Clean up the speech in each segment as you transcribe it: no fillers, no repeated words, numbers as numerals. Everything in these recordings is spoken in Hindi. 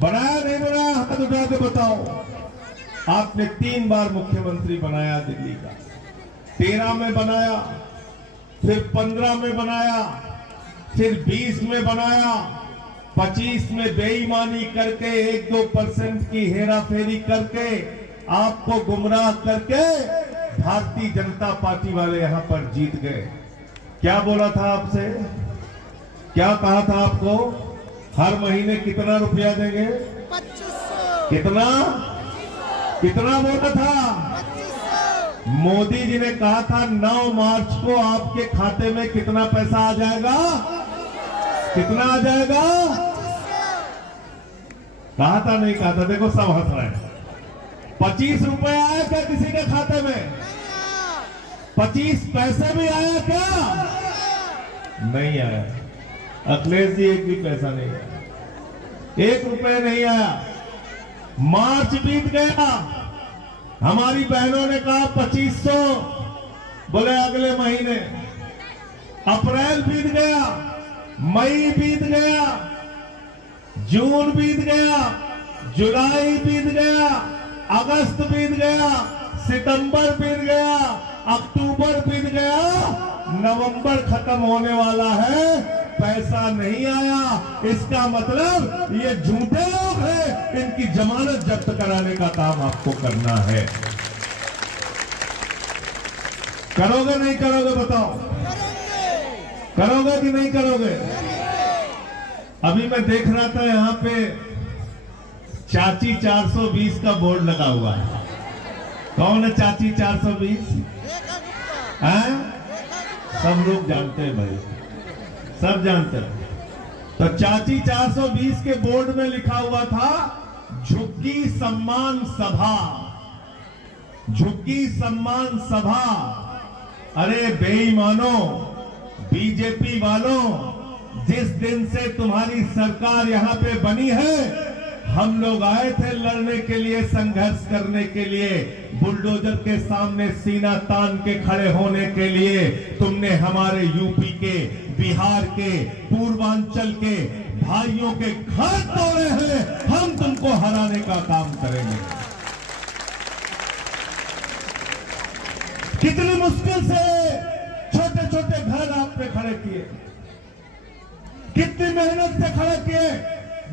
बनाया नहीं बनाया, हाथ उठा के बताओ। आपने 3 बार मुख्यमंत्री बनाया दिल्ली का। 13 में बनाया, फिर 15 में बनाया, फिर 20 में बनाया, 25 में बेईमानी करके 1-2% की हेराफेरी करके आपको गुमराह करके भारतीय जनता पार्टी वाले यहां पर जीत गए। क्या बोला था आपसे, क्या कहा था आपको? हर महीने कितना रुपया देंगे? 2500। कितना कितना बोला था? 2500। मोदी जी ने कहा था 9 मार्च को आपके खाते में कितना पैसा आ जाएगा? कितना आ जाएगा? कहा था नहीं कहा था? देखो सब हंस रहे हैं। 25 रुपए आया क्या किसी के खाते में? 25 पैसे भी आया क्या? नहीं आया। अखिलेश जी एक भी पैसा नहीं आया, 1 रुपए नहीं आया। मार्च बीत गया, हमारी बहनों ने कहा 2500, बोले अगले महीने। अप्रैल बीत गया, मई बीत गया, जून बीत गया, जुलाई बीत गया, अगस्त बीत गया, सितंबर बीत गया, अक्टूबर बीत गया, नवंबर खत्म होने वाला है, पैसा नहीं आया। इसका मतलब ये झूठे लोग हैं, इनकी जमानत जब्त कराने का काम आपको करना है। करोगे नहीं करोगे बताओ? करोगे कि नहीं करोगे? अभी मैं देख रहा था यहां पे चाची 420 का बोर्ड लगा हुआ है। कौन है चाची 420? हैं? सब लोग जानते हैं भाई, सब जानते हैं। तो चाची 420 के बोर्ड में लिखा हुआ था झुग्गी सम्मान सभा, झुग्गी सम्मान सभा। अरे बेईमानों, बीजेपी वालों, जिस दिन से तुम्हारी सरकार यहां पे बनी है, हम लोग आए थे लड़ने के लिए, संघर्ष करने के लिए, बुलडोजर के सामने सीना तान के खड़े होने के लिए। तुमने हमारे यूपी के, बिहार के, पूर्वांचल के भाइयों के घर तोड़े हैं, हम तुमको हराने का काम करेंगे। कितनी मुश्किल से छोटे छोटे घर आपने खड़े किए, कितनी मेहनत से खड़े किए।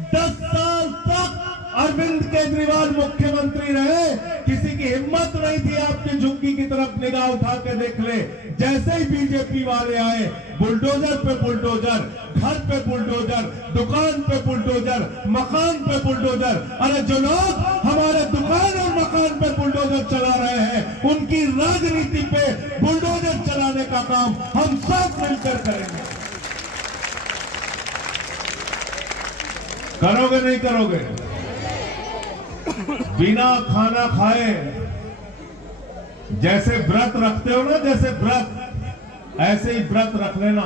10 साल तक अरविंद केजरीवाल मुख्यमंत्री रहे, किसी की हिम्मत नहीं थी आपकी झुग्गी की तरफ निगाह उठा के देख ले। जैसे ही बीजेपी वाले आए, बुलडोजर पे बुलडोजर, घर पे बुलडोजर, दुकान पे बुलडोजर, मकान पे बुलडोजर। अरे जो लोग हमारे दुकान और मकान पे बुलडोजर चला रहे हैं, उनकी राजनीति पे बुलडोजर चलाने का काम हम सब मिलकर करेंगे। करोगे नहीं करोगे? बिना खाना खाए, जैसे व्रत रखते हो ना, जैसे व्रत, ऐसे ही व्रत रख लेना।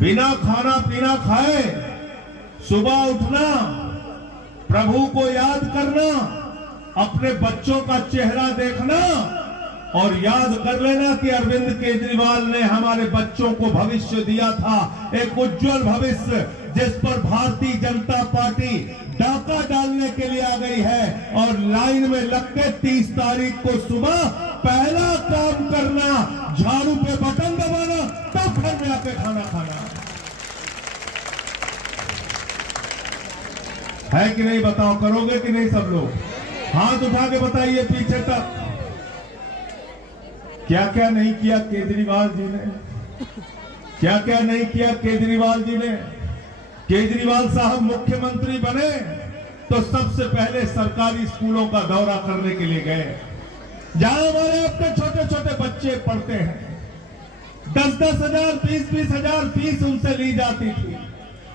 बिना खाना पीना खाए सुबह उठना, प्रभु को याद करना, अपने बच्चों का चेहरा देखना और याद कर लेना कि अरविंद केजरीवाल ने हमारे बच्चों को भविष्य दिया था, एक उज्जवल भविष्य, जिस पर भारतीय जनता पार्टी डाका डालने के लिए आ गई है। और लाइन में लग के 30 तारीख को सुबह पहला काम करना, झाड़ू पे बटन दबाना, तब घर में आके खाना खाना है कि नहीं? बताओ, करोगे कि नहीं सब लोग? हाथ उठा के बताइए पीछे तक। क्या क्या नहीं किया केजरीवाल जी ने, क्या क्या नहीं किया केजरीवाल जी ने। केजरीवाल साहब मुख्यमंत्री बने तो सबसे पहले सरकारी स्कूलों का दौरा करने के लिए गए, जहां हमारे अपने छोटे छोटे बच्चे पढ़ते हैं। 10-10 हजार, 20-20 हजार फीस उनसे ली जाती थी।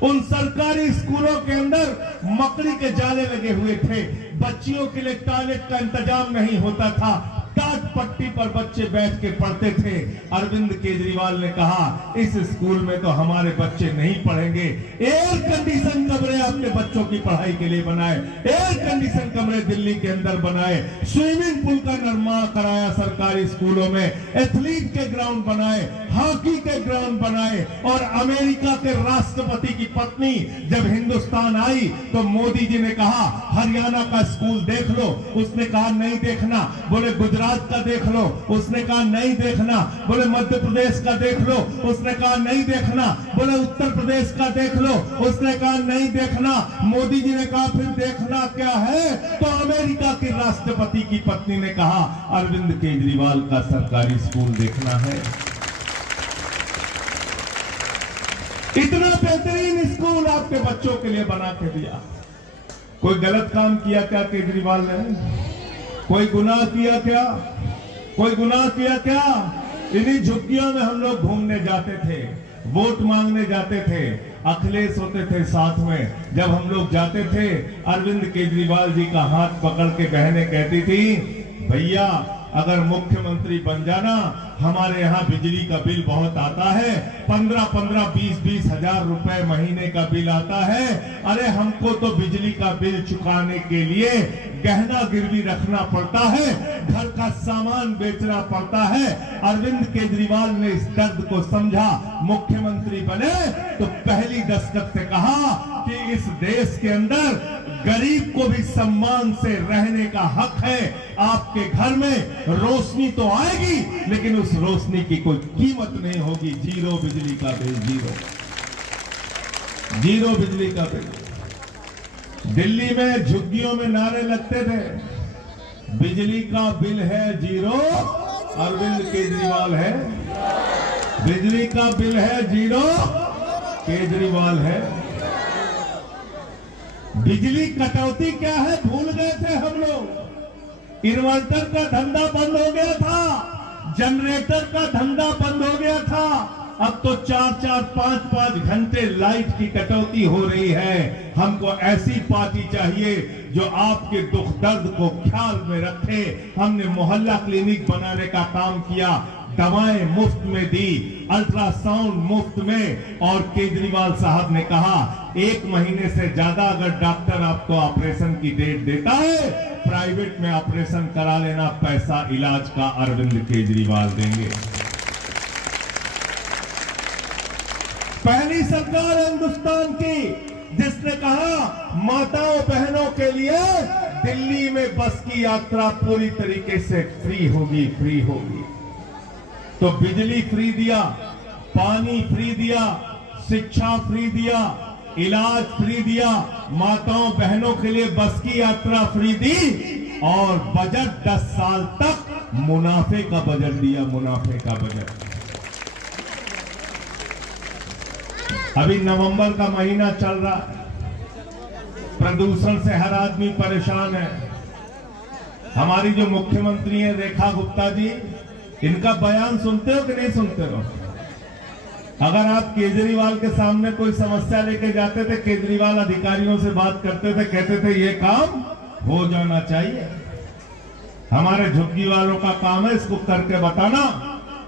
उन सरकारी स्कूलों के अंदर मकड़ी के जाले लगे हुए थे, बच्चियों के लिए टॉयलेट का इंतजाम नहीं होता था, टाट पट्टी पर बच्चे बैठ के पढ़ते थे। अरविंद केजरीवाल ने कहा इस स्कूल में तो हमारे बच्चे नहीं पढ़ेंगे, एयर कंडीशन कमरे आप आपके बच्चों की पढ़ाई के लिए बनाए, एयर कंडीशन कमरे दिल्ली के अंदर बनाए, स्विमिंग पूल का निर्माण कराया सरकारी स्कूलों में, एथलीट के ग्राउंड बनाए, हॉकी के ग्राउंड बनाए। और अमेरिका के राष्ट्रपति की पत्नी जब हिंदुस्तान आई तो मोदी जी ने कहा हरियाणा का स्कूल देख लो, उसने कहा नहीं देखना। बोले गुजरात का देख लो, उसने कहा नहीं देखना। बोले मध्य प्रदेश का देख लो, उसने कहा नहीं देखना। बोले उत्तर प्रदेश का देख लो, उसने कहा नहीं देखना। मोदी जी ने कहा फिर देखना क्या है? तो अमेरिका के राष्ट्रपति की पत्नी ने कहा अरविंद केजरीवाल का सरकारी स्कूल देखना है। इतना बेहतरीन स्कूल आपके बच्चों के लिए बना के दिया। कोई गलत काम किया क्या केजरीवाल ने? कोई गुनाह किया क्या? कोई गुनाह किया क्या? इन्हीं झुग्गियों में हम लोग घूमने जाते थे, वोट मांगने जाते थे, अखिलेश होते थे साथ में। जब हम लोग जाते थे अरविंद केजरीवाल जी का हाथ पकड़ के बहनें कहती थी भैया अगर मुख्यमंत्री बन जाना, हमारे यहाँ बिजली का बिल बहुत आता है, 15-15, 20-20 हजार रुपए महीने का बिल आता है। अरे हमको तो बिजली का बिल चुकाने के लिए गहना गिरवी रखना पड़ता है, घर का सामान बेचना पड़ता है। अरविंद केजरीवाल ने इस दर्द को समझा, मुख्यमंत्री बने तो पहली दस्तक से कहा कि इस देश के अंदर गरीब को भी सम्मान से रहने का हक है। आपके घर में रोशनी तो आएगी लेकिन उस रोशनी की कोई कीमत नहीं होगी। जीरो बिजली का बिल, जीरो बिजली का बिल। दिल्ली में झुग्गियों में नारे लगते थे बिजली का बिल है जीरो, अरविंद केजरीवाल है। बिजली का बिल है जीरो, केजरीवाल है। बिजली कटौती क्या है भूल गए थे हम लोग। इन्वर्टर का धंधा बंद हो गया था, जनरेटर का धंधा बंद हो गया था। अब तो 4-4, 5-5 घंटे लाइट की कटौती हो रही है। हमको ऐसी पार्टी चाहिए जो आपके दुख दर्द को ख्याल में रखे। हमने मोहल्ला क्लिनिक बनाने का काम किया, दवाएं मुफ्त में दी, अल्ट्रासाउंड मुफ्त में। और केजरीवाल साहब ने कहा 1 महीने से ज्यादा अगर डॉक्टर आपको ऑपरेशन की डेट देता है, प्राइवेट में ऑपरेशन करा लेना, पैसा इलाज का अरविंद केजरीवाल देंगे। पहली सरकार हिंदुस्तान की जिसने कहा माताओं बहनों के लिए दिल्ली में बस की यात्रा पूरी तरीके से फ्री होगी, फ्री होगी। तो बिजली फ्री दिया, पानी फ्री दिया, शिक्षा फ्री दिया, इलाज फ्री दिया, माताओं बहनों के लिए बस की यात्रा फ्री दी और बजट 10 साल तक मुनाफे का बजट दिया, मुनाफे का बजट। अभी नवंबर का महीना चल रहा है, प्रदूषण से हर आदमी परेशान है। हमारी जो मुख्यमंत्री है रेखा गुप्ता जी, इनका बयान सुनते हो कि नहीं सुनते हो? अगर आप केजरीवाल के सामने कोई समस्या लेके जाते थे, केजरीवाल अधिकारियों से बात करते थे, कहते थे ये काम हो जाना चाहिए। हमारे झुग्गी वालों का काम है इसको करके बताना,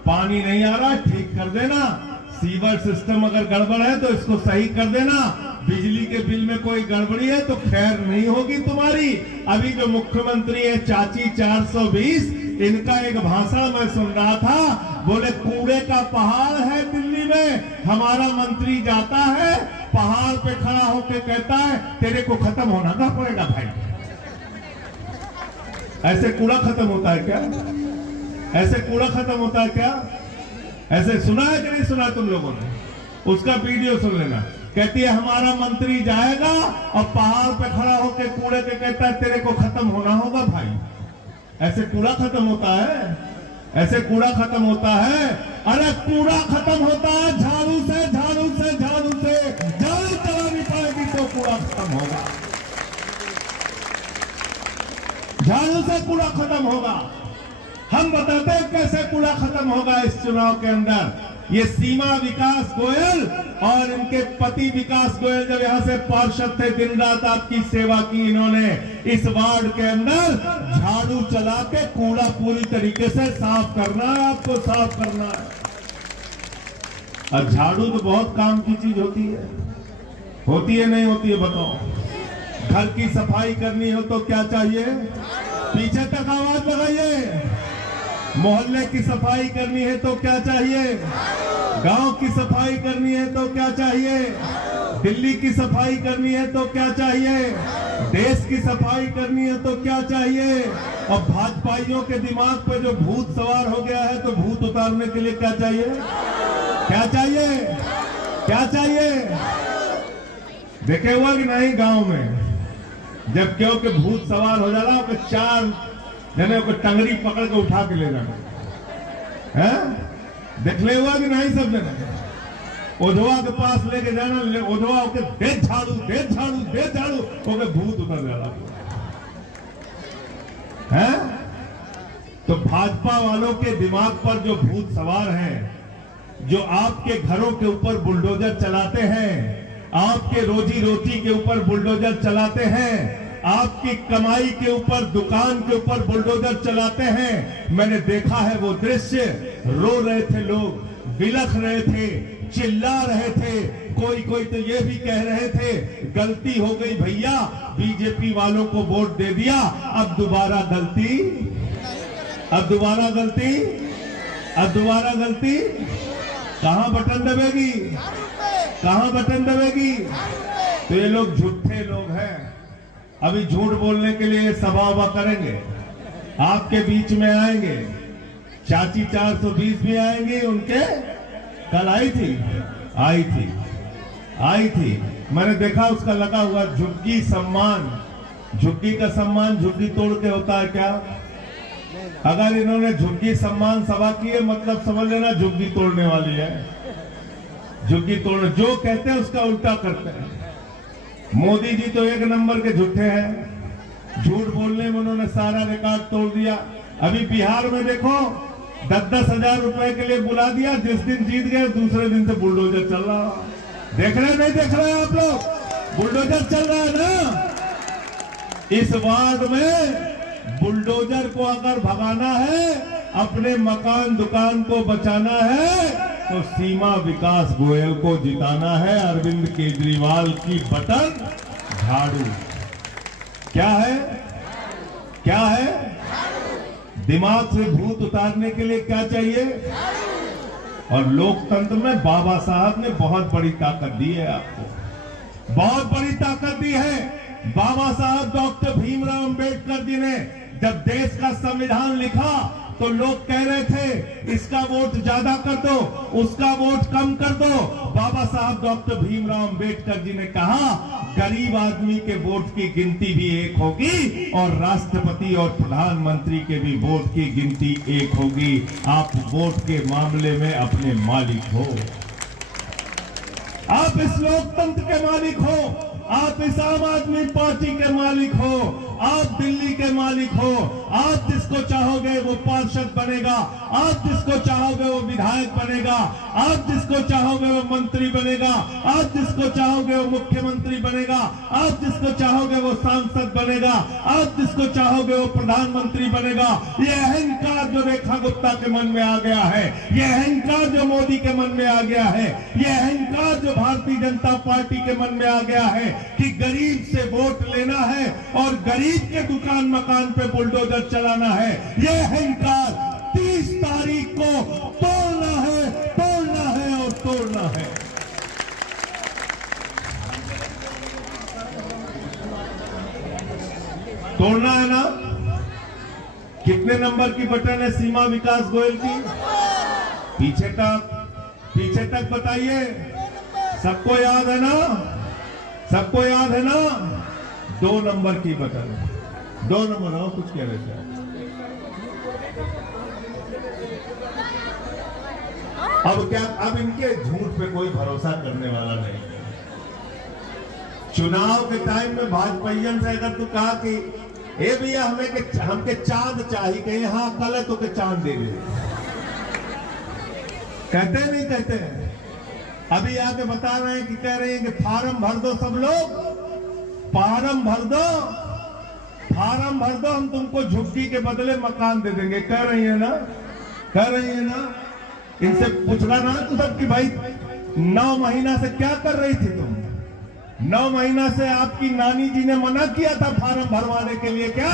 पानी नहीं आ रहा ठीक कर देना, सीवर सिस्टम अगर गड़बड़ है तो इसको सही कर देना, बिजली के बिल में कोई गड़बड़ी है तो खैर नहीं होगी तुम्हारी। अभी जो मुख्यमंत्री है चाची 420, इनका एक भाषण मैं सुन रहा था, बोले कूड़े का पहाड़ है दिल्ली में, हमारा मंत्री जाता है पहाड़ पे खड़ा होकर कहता है तेरे को खत्म होना ना पड़ेगा भाई। ऐसे कूड़ा खत्म होता है क्या? ऐसे कूड़ा खत्म होता है क्या? ऐसे सुना है कि नहीं सुना तुम लोगों ने? उसका वीडियो सुन लेना। कहती है हमारा मंत्री जाएगा और पहाड़ पे खड़ा होकर कूड़े के कहता है तेरे को खत्म होना होगा भाई। ऐसे कूड़ा खत्म होता है? ऐसे कूड़ा खत्म होता है? अरे कूड़ा खत्म होता है झाड़ू से, झाड़ू से, झाड़ू से। झाड़ू चलानी पड़ेगी तो कूड़ा खत्म होगा, झाड़ू से कूड़ा खत्म होगा। हम बताते हैं कैसे कूड़ा खत्म होगा इस चुनाव के अंदर। ये सीमा विकास गोयल और इनके पति विकास गोयल जब यहां से पार्षद थे, दिन रात आपकी सेवा की इन्होंने। इस वार्ड के अंदर झाड़ू चला के कूड़ा पूरी तरीके से साफ करना है, आपको साफ करना है। और झाड़ू तो बहुत काम की चीज होती है। होती है नहीं होती है बताओ? घर की सफाई करनी हो तो क्या चाहिए? पीछे तक आवाज लगाइए। मोहल्ले की सफाई करनी है तो क्या चाहिए? गांव की सफाई करनी है तो क्या चाहिए? दिल्ली की सफाई करनी है तो क्या चाहिए? देश की सफाई करनी है तो क्या चाहिए? और भाजपाइयों के दिमाग पे जो भूत सवार हो गया है तो भूत उतारने के लिए क्या चाहिए? क्या चाहिए? क्या चाहिए? देखे हुआ कि नहीं गांव में जब क्यों के भूत सवार हो जाला तो 4 जने को टंगरी पकड़ के उठा के ले जाना है। देख ले हुआ कि नहीं सब जने? ओझवा के पास लेके जाना, ओझवा के दे झाड़ू दे झाड़ू दे झाड़ू ओके भूत उतर जाला है। तो भाजपा वालों के दिमाग पर जो भूत सवार हैं, जो आपके घरों के ऊपर बुलडोजर चलाते हैं, आपके रोजी रोटी के ऊपर बुलडोजर चलाते हैं, आपकी कमाई के ऊपर, दुकान के ऊपर बुलडोजर चलाते हैं। मैंने देखा है वो दृश्य। रो रहे थे लोग, बिलख रहे थे, चिल्ला रहे थे। कोई तो ये भी कह रहे थे गलती हो गई भैया, बीजेपी वालों को वोट दे दिया, अब दोबारा गलती, अब दोबारा गलती, अब दोबारा गलती। कहां बटन दबेगी? कहां बटन दबेगी? तो ये लोग झूठे लोग हैं। अभी झूठ बोलने के लिए सभा वभा करेंगे, आपके बीच में आएंगे। चाची 420 भी आएंगे उनके। कल आई थी मैंने देखा उसका लगा हुआ झुग्गी सम्मान। झुग्गी का सम्मान झुग्गी तोड़ के होता है क्या? अगर इन्होंने झुग्गी सम्मान सभा की है मतलब समझ लेना झुग्गी तोड़ने वाली है। झुग्गी तोड़ने जो कहते हैं उसका उल्टा करते हैं। मोदी जी तो 1 नंबर के झूठे हैं। झूठ बोलने में उन्होंने सारा रिकॉर्ड तोड़ दिया। अभी बिहार में देखो 10-10 हजार रुपए के लिए बुला दिया, जिस दिन जीत गए दूसरे दिन से बुलडोजर चल रहा। देख रहे नहीं देख रहे आप लोग? बुलडोजर चल रहा है ना। इस वार्ड में बुलडोजर को अगर भगाना है, अपने मकान दुकान को बचाना है, तो सीमा विकास गोयल को जिताना है। अरविंद केजरीवाल की बटन झाड़ू। क्या है? क्या है? दिमाग से भूत उतारने के लिए क्या चाहिए? और लोकतंत्र में बाबा साहब ने बहुत बड़ी ताकत दी है आपको, बहुत बड़ी ताकत दी है। बाबा साहब डॉक्टर भीमराव अंबेडकर जी ने जब देश का संविधान लिखा तो लोग कह रहे थे इसका वोट ज्यादा कर दो, उसका वोट कम कर दो। बाबा साहब डॉक्टर भीमराव अंबेडकर जी ने कहा गरीब आदमी के वोट की गिनती भी एक होगी और राष्ट्रपति और प्रधानमंत्री के भी वोट की गिनती एक होगी। आप वोट के मामले में अपने मालिक हो, आप इस लोकतंत्र के मालिक हो, आप इस आम आदमी पार्टी के मालिक हो, आप दिल्ली के मालिक हो। आप जिसको चाहोगे वो पार्षद बनेगा, आप जिसको चाहोगे वो विधायक बनेगा, आप जिसको चाहोगे वो मंत्री बनेगा, आप जिसको चाहोगे वो मुख्यमंत्री बनेगा, आप जिसको चाहोगे वो सांसद बनेगा, आप जिसको चाहोगे वो प्रधानमंत्री बनेगा। ये अहंकार जो रेखा गुप्ता के मन में आ गया है, ये अहंकार जो मोदी के मन में आ गया है, ये अहंकार जो भारतीय जनता पार्टी के मन में आ गया है कि गरीब से वोट लेना है और गरीब के दुकान मकान पे बुलडोजर चलाना है, ये अहंकार 30 तारीख को तोड़ना है, तोड़ना है और तोड़ना है। तोड़ना है ना? कितने नंबर की बटन है सीमा विकास गोयल की? पीछे तक बताइए। सबको याद है ना? सबको याद है ना? 2 नंबर की बटन, 2 नंबर हो। कुछ कह रहे थे? अब क्या? अब इनके झूठ पे कोई भरोसा करने वाला नहीं। चुनाव के टाइम में भाजपाइयन से अगर तू कहा कि ए भैया हमके चांद चाहिए, कहीं हाँ कल है तो के चांद दे दे, कहते नहीं कहते? अभी आके बता रहे हैं कि कह रहे हैं कि फार्म भर दो सब लोग, फार्म भर दो, फार्म भर दो, हम तुमको झुग्गी के बदले मकान दे देंगे। कह रही है ना? कह रही है ना? इनसे पूछना ना तू सब कि भाई 9 महीना से क्या कर रही थी तुम? 9 महीना से आपकी नानी जी ने मना किया था फार्म भरवाने के लिए क्या?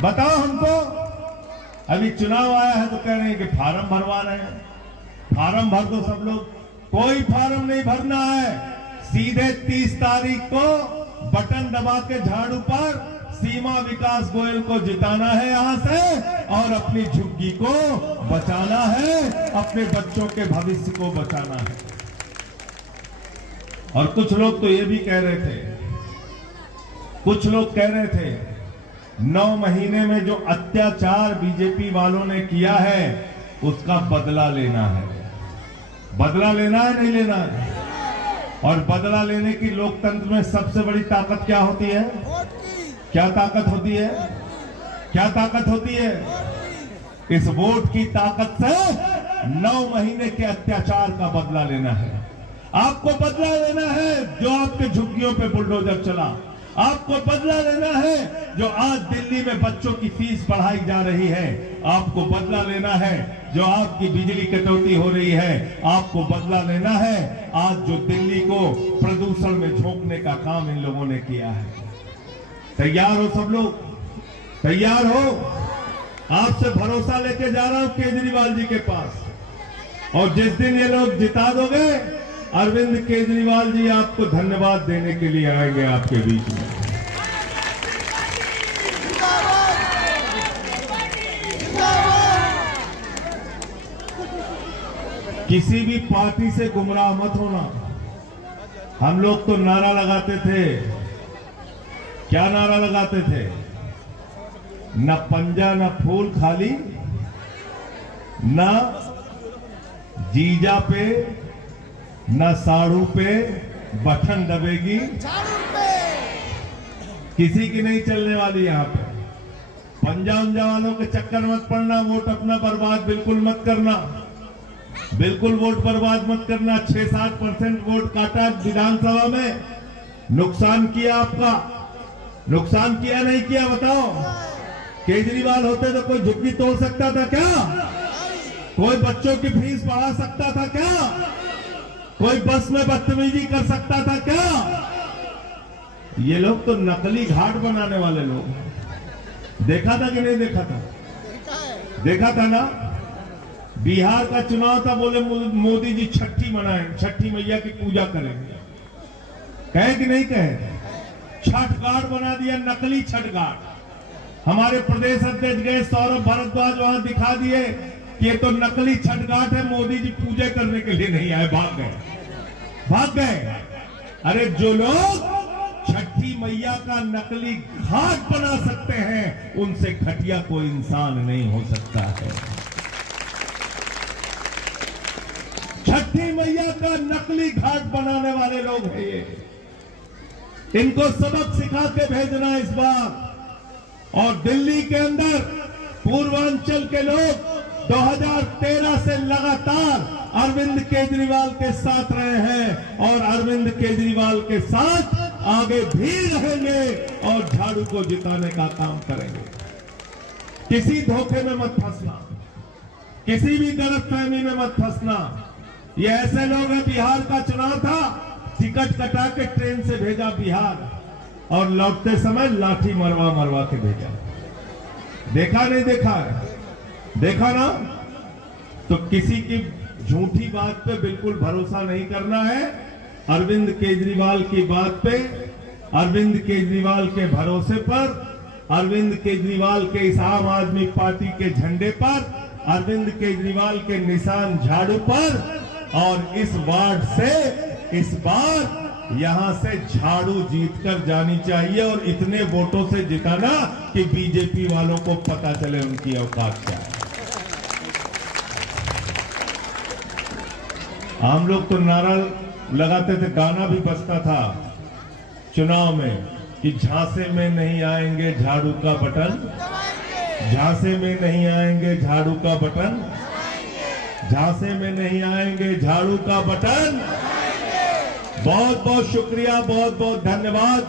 बताओ हमको। अभी चुनाव आया है तो कह रहे हैं कि फार्म भरवा रहे हैं। फार्म भर दो सब लोग। कोई फार्म नहीं भरना है। सीधे 30 तारीख को बटन दबा के झाड़ू पर सीमा विकास गोयल को जिताना है यहां से, और अपनी झुग्गी को बचाना है, अपने बच्चों के भविष्य को बचाना है। और कुछ लोग तो ये भी कह रहे थे, कुछ लोग कह रहे थे 9 महीने में जो अत्याचार बीजेपी वालों ने किया है उसका बदला लेना है। बदला लेना है नहीं लेना है? और बदला लेने की लोकतंत्र में सबसे बड़ी ताकत क्या होती है? क्या ताकत होती है? क्या ताकत होती है? इस वोट की ताकत से 9 महीने के अत्याचार का बदला लेना है। आपको बदला लेना है जो आपके झुग्गियों पे बुलडोजर चला। आपको बदला लेना है जो आज दिल्ली में बच्चों की फीस बढ़ाई जा रही है। आपको बदला लेना है जो आपकी बिजली कटौती हो रही है। आपको बदला लेना है आज जो दिल्ली को प्रदूषण में झोंकने का काम इन लोगों ने किया है। तैयार हो सब लोग? तैयार हो? आपसे भरोसा लेके जा रहा हूं केजरीवाल जी के पास, और जिस दिन ये लोग जिता दोगे अरविंद केजरीवाल जी आपको धन्यवाद देने के लिए आएंगे आपके बीच में। किसी भी पार्टी से गुमराह मत होना। हम लोग तो नारा लगाते थे। क्या नारा लगाते थे? न पंजा न फूल खाली, न जीजा पे न साड़ू पे बटन दबेगी, किसी की नहीं चलने वाली। यहां पे पंजा उंजा वालों के चक्कर मत पड़ना। वोट अपना बर्बाद बिल्कुल मत करना। बिल्कुल वोट बर्बाद मत करना। 6-7% वोट काटा विधानसभा में। नुकसान किया आपका। नुकसान किया नहीं किया बताओ? केजरीवाल होते तो कोई झुग्गी तोड़ सकता था क्या? कोई बच्चों की फीस बढ़ा सकता था क्या? कोई बस में बदतमीजी कर सकता था क्या? ये लोग तो नकली घाट बनाने वाले लोग हैं। देखा था कि नहीं देखा था? देखा था ना। बिहार का चुनाव था, बोले मोदी जी छठी मनाएं, छठी मैया की पूजा करेंगे। कहे कि नहीं कहे? छठ घाट बना दिया, नकली छठ घाट। हमारे प्रदेश अध्यक्ष गए सौरभ भारद्वाज, वहां दिखा दिए कि ये तो नकली छठ घाट है, मोदी जी पूजा करने के लिए नहीं आए, भाग गए, भाग गए। अरे जो लोग छठी मैया का नकली घाट बना सकते हैं उनसे घटिया कोई इंसान नहीं हो सकता है। छठी मैया का नकली घाट बनाने वाले लोग हैं ये। इनको सबक सिखा के भेजना इस बार। और दिल्ली के अंदर पूर्वांचल के लोग 2013 से लगातार अरविंद केजरीवाल के साथ रहे हैं और अरविंद केजरीवाल के साथ आगे भी रहेंगे और झाड़ू को जिताने का काम करेंगे। किसी धोखे में मत फंसना, किसी भी गलतफहमी में मत फंसना। ये ऐसे लोग हैं, बिहार का चुनाव था, टिकट कटा के ट्रेन से भेजा बिहार और लौटते समय लाठी मरवा मरवा के भेजा। देखा नहीं देखा? देखा ना? तो किसी की झूठी बात पे बिल्कुल भरोसा नहीं करना है। अरविंद केजरीवाल की बात पे, अरविंद केजरीवाल के भरोसे पर, अरविंद केजरीवाल के इस आम आदमी पार्टी के झंडे पर, अरविंद केजरीवाल के निशान झाड़ू पर, और इस वार्ड से इस बार यहां से झाड़ू जीतकर जानी चाहिए और इतने वोटों से जिताना कि बीजेपी वालों को पता चले उनकी औकात क्या है। हम लोग तो नारा लगाते थे, गाना भी बजता था चुनाव में कि झांसे में नहीं आएंगे झाड़ू का बटन, झांसे में नहीं आएंगे झाड़ू का बटन, झांसे में नहीं आएंगे झाड़ू का बटन। बहुत बहुत शुक्रिया, बहुत बहुत धन्यवाद।